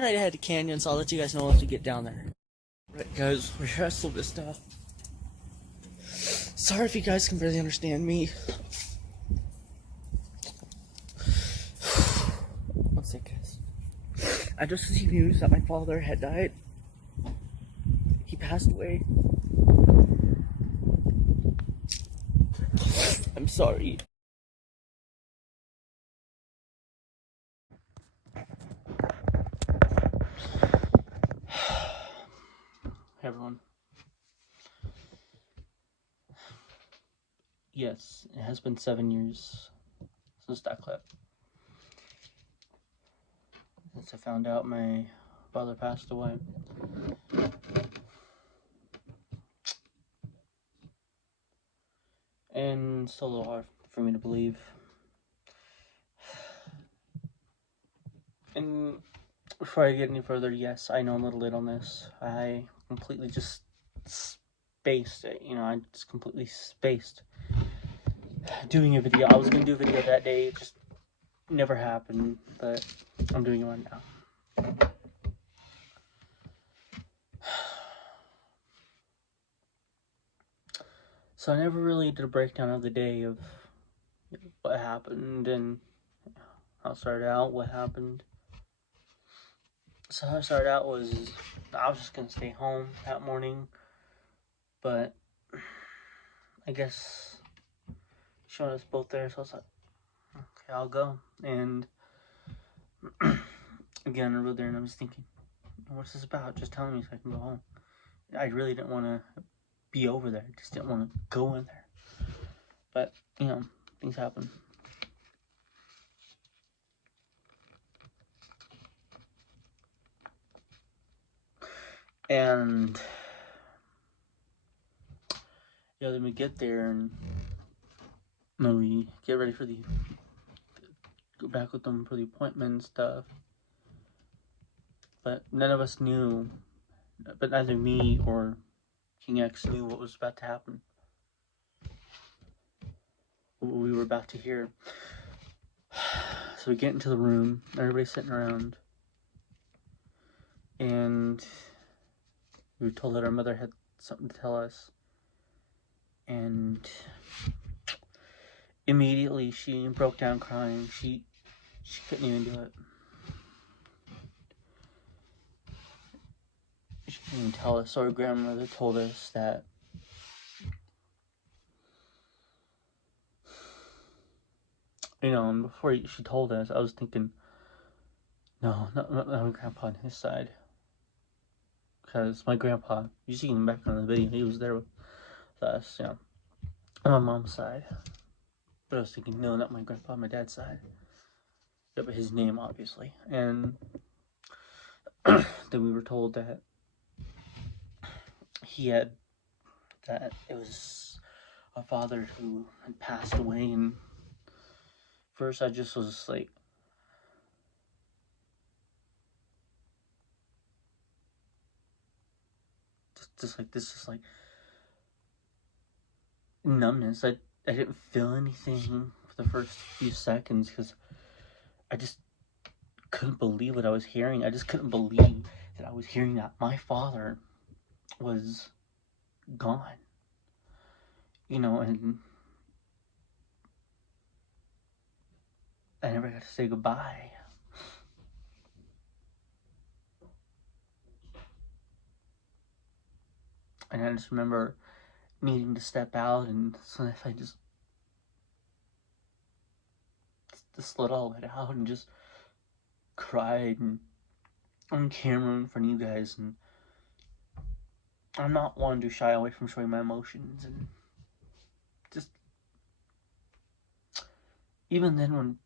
Right ahead to Canyon, so I'll let you guys know once we get down there. Right, guys, we're here at Sol Vista. Sorry if you guys can barely understand me. One sec, guys. I just received news that my father had died. He passed away. I'm sorry. Hey everyone. Yes, it has been 7 years since that clip. Since I found out my father passed away. And it's a little hard for me to believe. And before I get any further, yes, I know I'm a little late on this. I completely just spaced it. I just completely spaced doing a video. I was gonna do a video that day, it just never happened, but I'm doing it right now. So I never really did a breakdown of the day of what happened and how it started out, what happened. So how it started out was I was just gonna stay home that morning, but I guess she wanted us both there, so I was like, okay, I'll go. And again, I rode there and I was thinking, what's this about? Just telling me so I can go home. I really didn't want to be over there. I just didn't want to go in there. But, things happen. And, then we get there and then we get ready for go back with them for the appointment and stuff. But none of us knew, but neither me or King X knew what was about to happen. What we were about to hear. So we get into the room, everybody's sitting around, and we were told that our mother had something to tell us. And immediately she broke down crying. She couldn't even do it. She couldn't even tell us. So our grandmother told us that and before she told us, I was thinking, no, not my grandpa on his side. Because my grandpa, you see him back on the video, he was there with us, on my mom's side. But I was thinking, no, not my grandpa on my dad's side. Yeah, but his name, obviously. And then we were told that that it was a father who had passed away. And first I just was like, just like numbness. I didn't feel anything for the first few seconds because I just couldn't believe what I was hearing. I just couldn't believe that I was hearing that my father was gone. And I never got to say goodbye. And I just remember needing to step out, and so if I just let all it out and just cried and on camera in front of you guys. And I'm not one to shy away from showing my emotions, and just even then when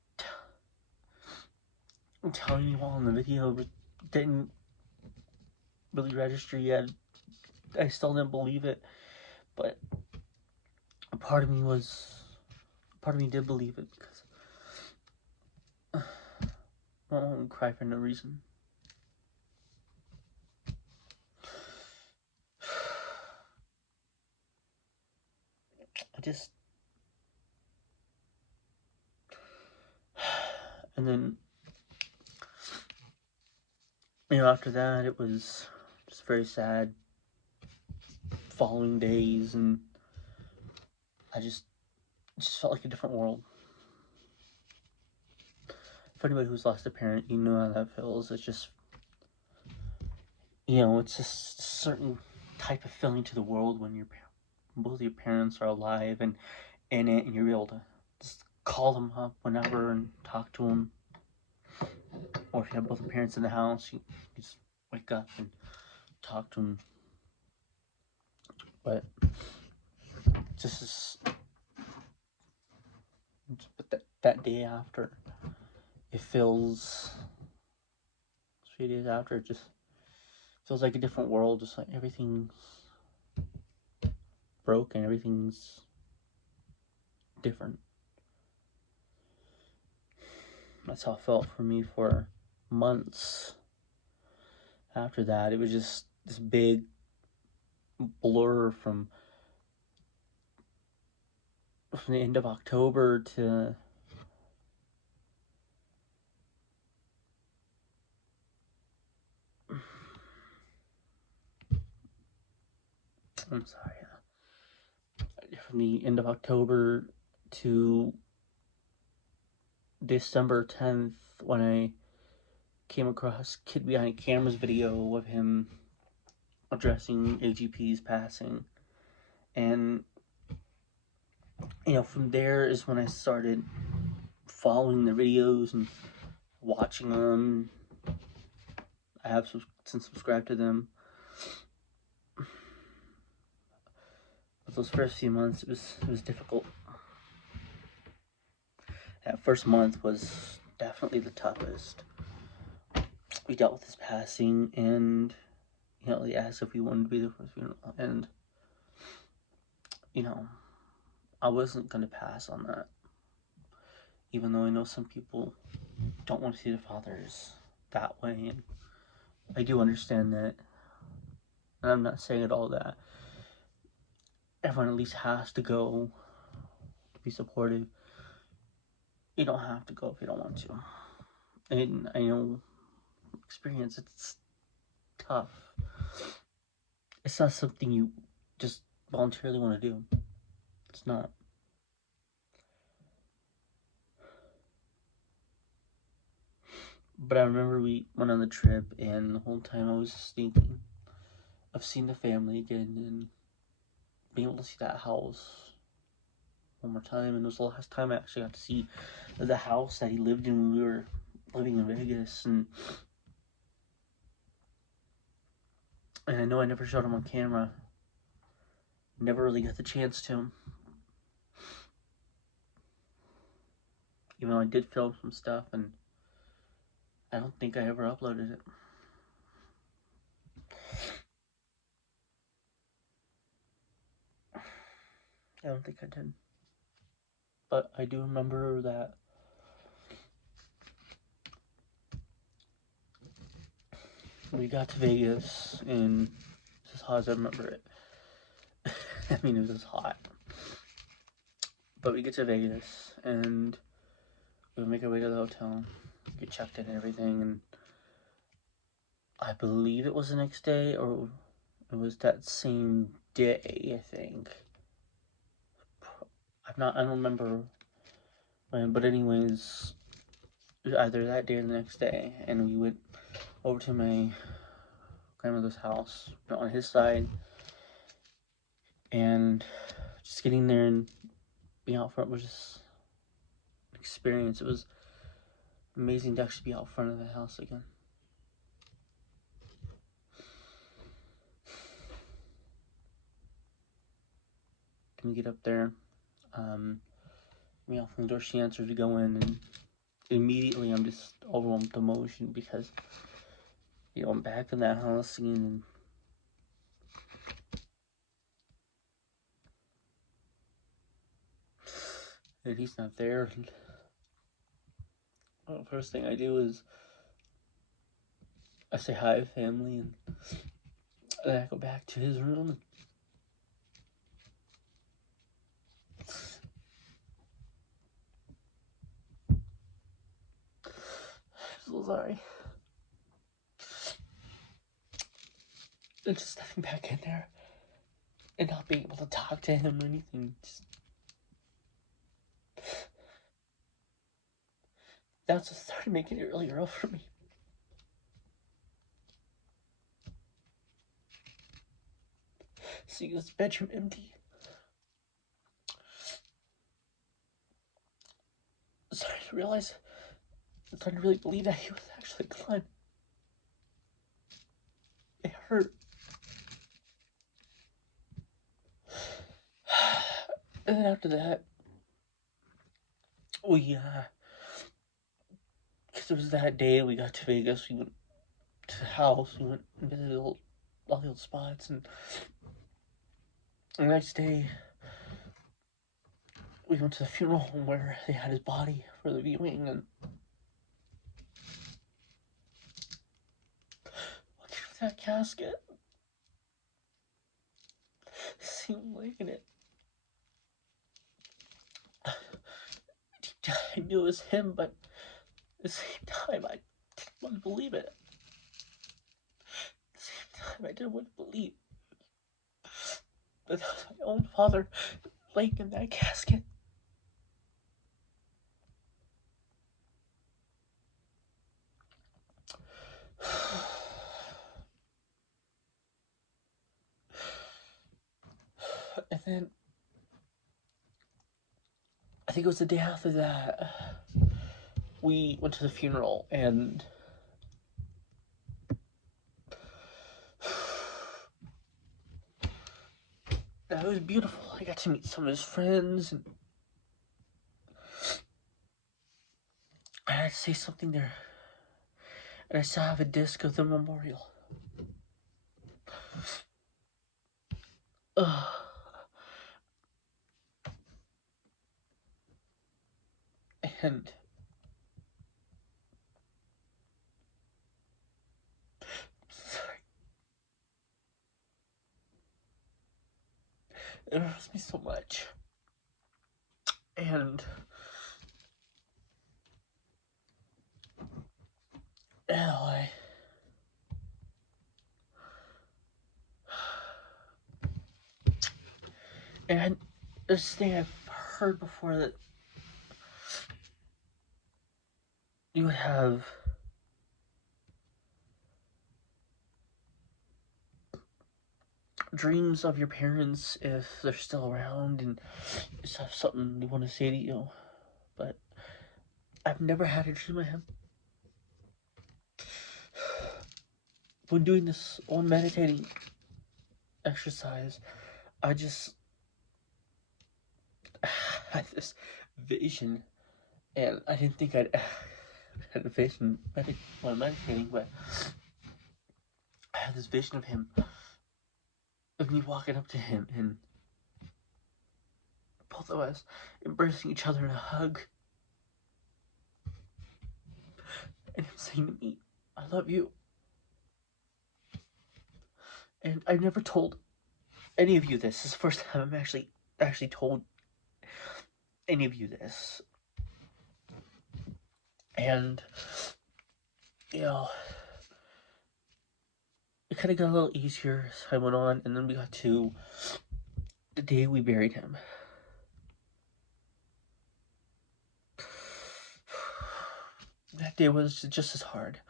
I'm telling you all in the video, it didn't really register yet. I still didn't believe it, but a part of me did believe it because I won't cry for no reason. And then After that, it was just very sad following days, and I just felt like a different world. For anybody who's lost a parent, you know how that feels. It's just, it's just a certain type of feeling to the world when both your parents are alive and in it, and you're able to just call them up whenever and talk to them. Or if you have both parents in the house, you just wake up and talk to them. But just but that day after, it feels 3 days after, it just feels like a different world. Just like everything's broken, everything's different. That's how it felt for me for months. After that, it was just this big blur from the end of October to I'm sorry, from the end of October to December 10th, when I came across Kid Behind Camera's video of him addressing AGP's passing. And from there is when I started following the videos and watching them. I have since subscribed to them. But those first few months, it was difficult. That first month was definitely the toughest. We dealt with his passing, and they asked if we wanted to be there for his funeral, and I wasn't gonna pass on that. Even though I know some people don't want to see their fathers that way, and I do understand that. And I'm not saying at all that everyone at least has to go to be supportive. You don't have to go if you don't want to. And I know experience, it's tough. It's not something you just voluntarily want to do. It's not. But I remember we went on the trip, and the whole time I was just thinking of seeing the family again and being able to see that house one more time. And it was the last time I actually got to see the house that he lived in when we were living in Vegas. And I know I never showed him on camera. Never really got the chance to. Even though I did film some stuff, and I don't think I ever uploaded it. I don't think I did. But I do remember that we got to Vegas, and this is how I remember it. I mean, it was just hot. But we get to Vegas, and we make our way to the hotel, get checked in and everything, and I believe it was the next day, or it was that same day, I think. I don't remember when, but anyways, it was either that day or the next day, and we went over to my grandmother's house on his side, and just getting there and being out front was just an experience. It was amazing to actually be out front of the house again. Can we get up there? From the door, she answers, we go in, and immediately I'm just overwhelmed with emotion because, I'm back in that house scene, and he's not there. Well, first thing I do is I say hi to family, and then I go back to his room. I'm so sorry. And just stepping back in there and not being able to talk to him or anything. That's what started making it really rough for me. Seeing his bedroom empty. I started to realize, I started to really believe that he was actually gone. It hurt. And then after that, because it was that day we got to Vegas, we went to the house, we went and visited all the old spots, and the next day, we went to the funeral home where they had his body for the viewing, and looking at that casket, seeing him laying in it, deep down I knew it was him, but at the same time, I didn't want to believe it. At the same time, I didn't want to believe that was my own father laying in that casket. And then, I think it was the day after that, we went to the funeral, and it was beautiful. I got to meet some of his friends, and I had to say something there. And I still have a disc of the memorial. And sorry. It hurts me so much. And anyway, and this thing I've heard before, that you would have dreams of your parents if they're still around and just have something they want to say to you. But I've never had a dream of him. When doing this one meditating exercise, I just had this vision, and I didn't think I'd had a vision while meditating, but I had this vision of him, of me walking up to him, and both of us embracing each other in a hug, and him saying to me, "I love you." And I've never told any of you this. This is the first time I'm actually told any of you this. And, you know, it kind of got a little easier as time went on, and then we got to the day we buried him. That day was just as hard.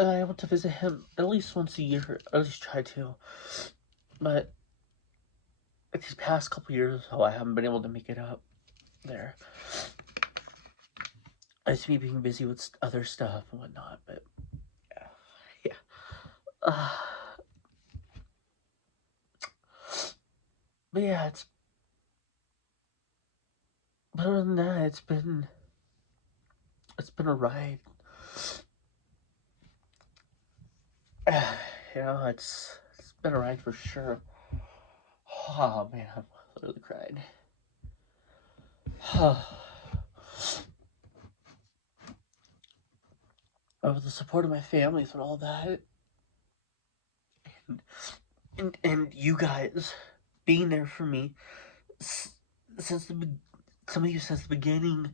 And I went to visit him at least once a year, or at least try to. But these past couple years, I haven't been able to make it up there. It's me being busy with other stuff and whatnot, but yeah. But yeah, but other than that, it's been a ride. It's been a ride for sure. Oh man, I'm literally crying. With the support of my family through all that, and you guys being there for me, since some of you since the beginning,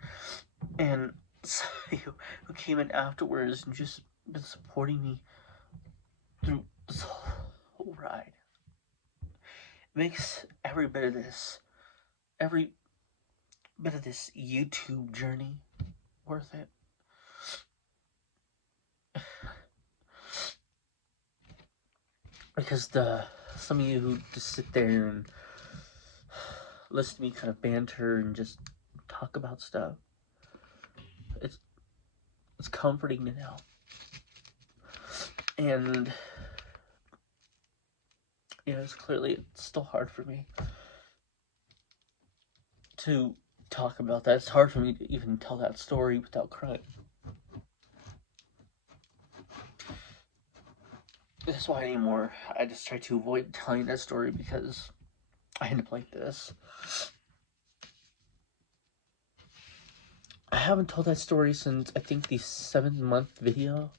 and some of you who came in afterwards and just been supporting me through this whole ride. It makes every bit of this YouTube journey worth it. Because some of you who just sit there and listen to me kind of banter and just talk about stuff, it's comforting to know. And it's still hard for me to talk about that. It's hard for me to even tell that story without crying. That's why anymore I just try to avoid telling that story, because I end up like this. I haven't told that story since I think the 7-month video,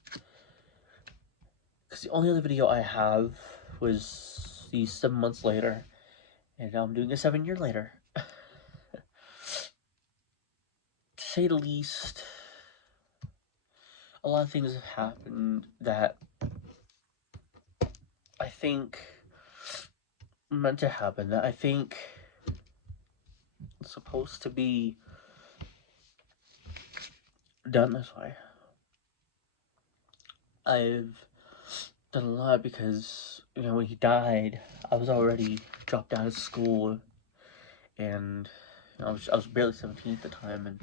because the only other video I have was the 7 months later, and now I'm doing a 7 year later. To say the least, a lot of things have happened that I think meant to happen, that I think it's supposed to be done this way. I've done a lot because, when he died, I was already dropped out of school, and I was barely 17 at the time, and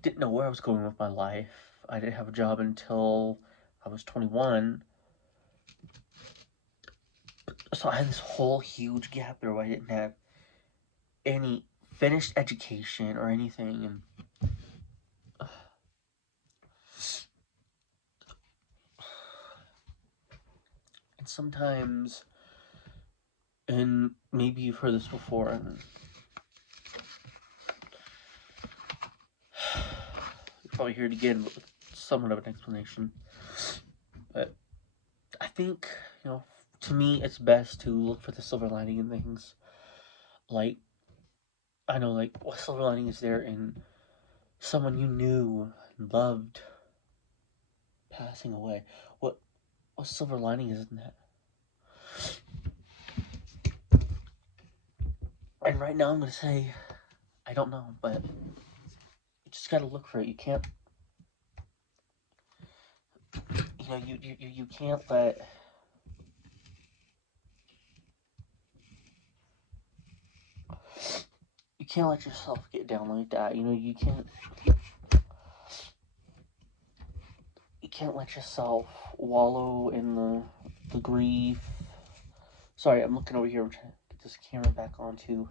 didn't know where I was going with my life. I didn't have a job until I was 21. So I had this whole huge gap there where I didn't have any finished education or anything, and sometimes, and maybe you've heard this before, and you'll probably hear it again, but with somewhat of an explanation. But I think, to me, it's best to look for the silver lining in things. Like, I know, what silver lining is there in someone you knew and loved passing away? What silver lining is in that? And right now I'm gonna say, I don't know, but you just gotta look for it. You can't, you can't let yourself get down like that. You can't let yourself wallow in the grief. Sorry, I'm looking over here. I'm trying to get this camera back onto.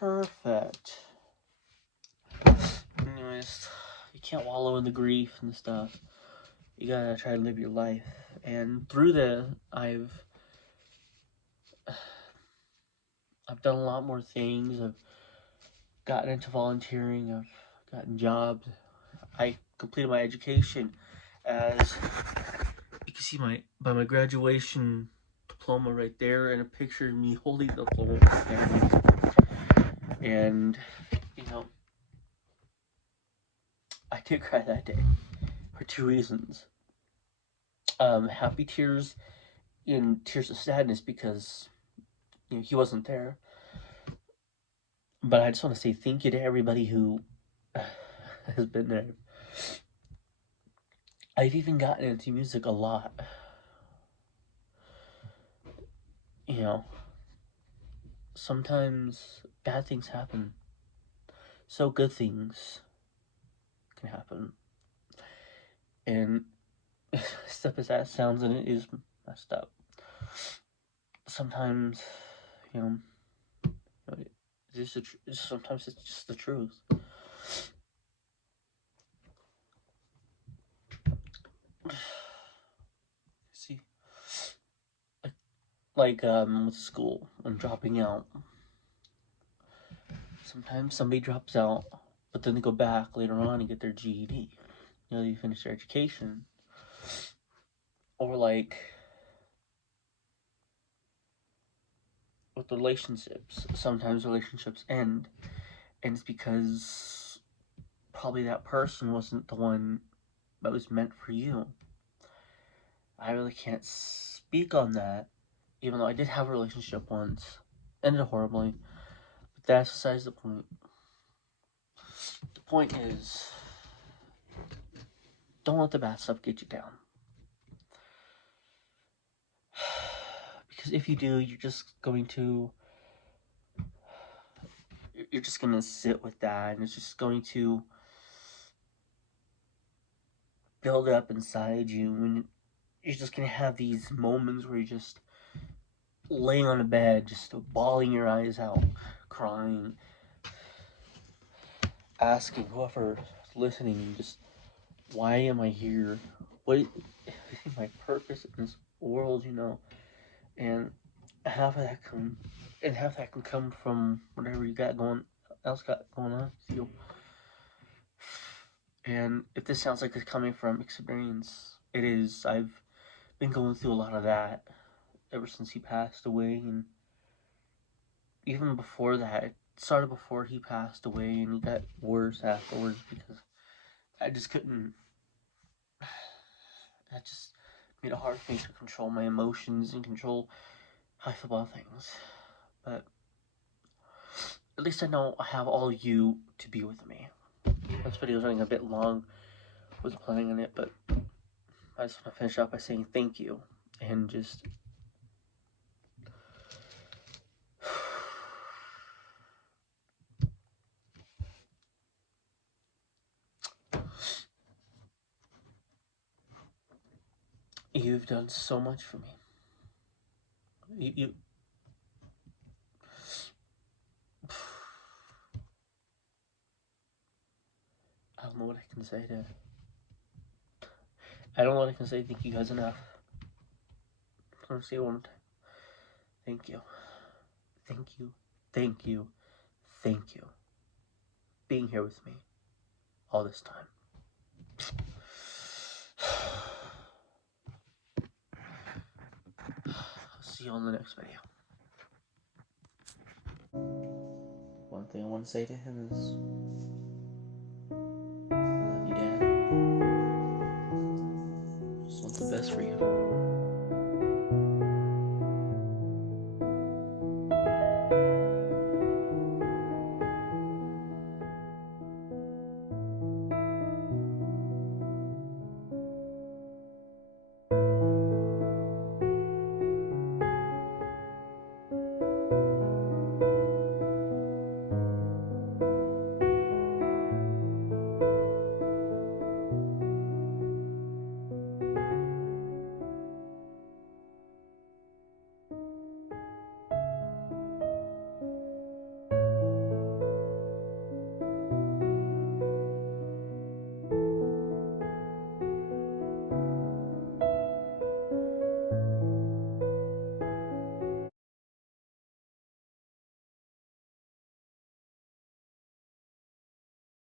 Perfect. Anyways, you can't wallow in the grief and stuff. You gotta try to live your life. And through that, I've done a lot more things. I've gotten into volunteering. I've gotten jobs. I completed my education, as you can see by my graduation diploma right there, and a picture of me holding the diploma right there. And I did cry that day for 2 reasons. Happy tears and tears of sadness, because he wasn't there. But I just want to say thank you to everybody who has been there. I've even gotten into music a lot. Sometimes bad things happen, so good things can happen. And stuff as that sounds, and it is messed up. Sometimes, sometimes it's just the truth. See, with school, I'm dropping out. Sometimes somebody drops out, but then they go back later on and get their GED. you finish their education, or like with relationships, sometimes relationships end, and it's because probably that person wasn't the one that was meant for you. I really can't speak on that, even though I did have a relationship once. Ended horribly, but that's besides the point. The point is, don't let the bad stuff get you down. Because if you do, you're just going to sit with that, and it's just going to build up inside you, and you're just going to have these moments where you're just laying on a bed, just bawling your eyes out, crying, asking whoever's listening, just, why am I here? What is my purpose in this world, And half of that can come from whatever you got going on with you. And if this sounds like it's coming from experience, it is. I've been going through a lot of that ever since he passed away, and even before that. It started before he passed away, and it got worse afterwards because I just couldn't. That just made it hard for me to control my emotions and control how I feel about things. But at least I know I have all you to be with me. This video is running a bit long. Wasn't planning on it, but I just want to finish up by saying thank you and just you've done so much for me. You I don't know what I can say to. I don't know what I can say. Thank you guys enough. I'm gonna say it one more time. Thank you. Thank you. Thank you. Thank you. Being here with me all this time. I'll see you on the next video. One thing I want to say to him is,